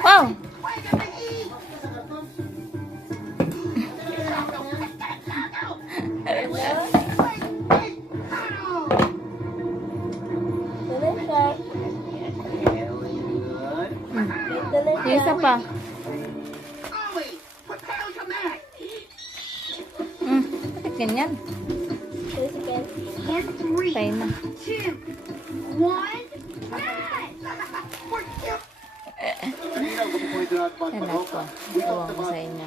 Wow! Yung isa pa. Bakit ganyan? Tayo na. Anak ko. Iwan ko sa inyo.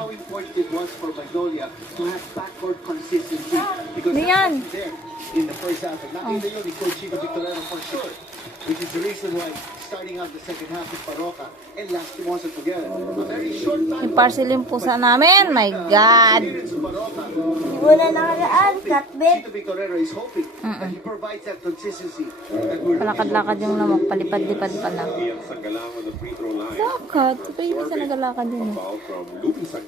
Ano yan? In the first half, nakita yun ni Coach Chico Victorino for sure, which is the reason why starting out the second half with Paroca and last two months together. A very short time. Yung parcel yung pusa namin. My God. Hindi mo na nakaraan, Katbet. Chico Victorino is hoping that he provides that consistency that we're Palakad-lakad yung lamok. Palipad-lipad pa lang. Lakad. Baby, sa nagalakad din eh.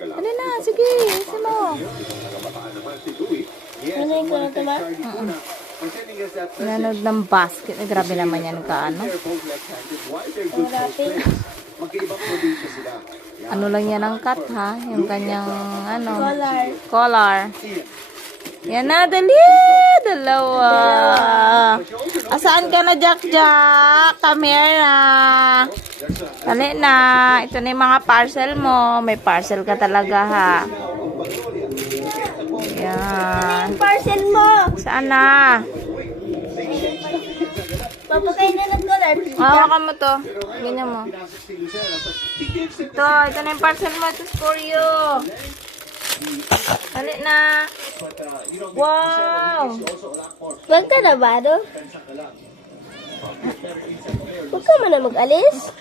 Ano na? Sige. Isa mo. Ano yung kuna ito ba? Nanood ng basket. Eh, grabe naman yan ka ano. Ano lang yan ang cut ha? Yung kanyang ano. Collar. Yan na. Dali. Dalawa. Asaan ka na, Jack? Come here na. Dali na. Ito na yung mga parcel mo. May parcel ka talaga ha. Yan. Parcel mo! Saan na? Papakay na ng color. Hawakan mo to. Ganyan mo. Ito na yung parcel mo. Ito for you. Dali na. Wow. Huwag ka na ba, no? Huwag ka mo na mag-alis.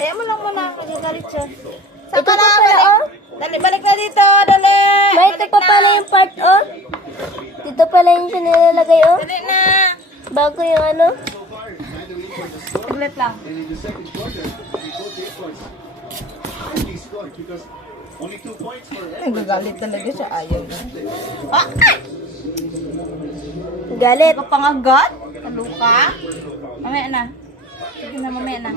Ayaw mo lang muna. Magagalit siya. Ito pa pala, oh. Dali, balik na dito. Dali. May ito pa pala yung part, oh. Dito pala yung nilalagay, oh. Dali na. Bago yung ano. Saglit lang. Nagagalit talaga siya. Ayaw na. Ah! Galit. Ikaw pang agad? Kaluka? Mamaya na. Sige na, mamaya na.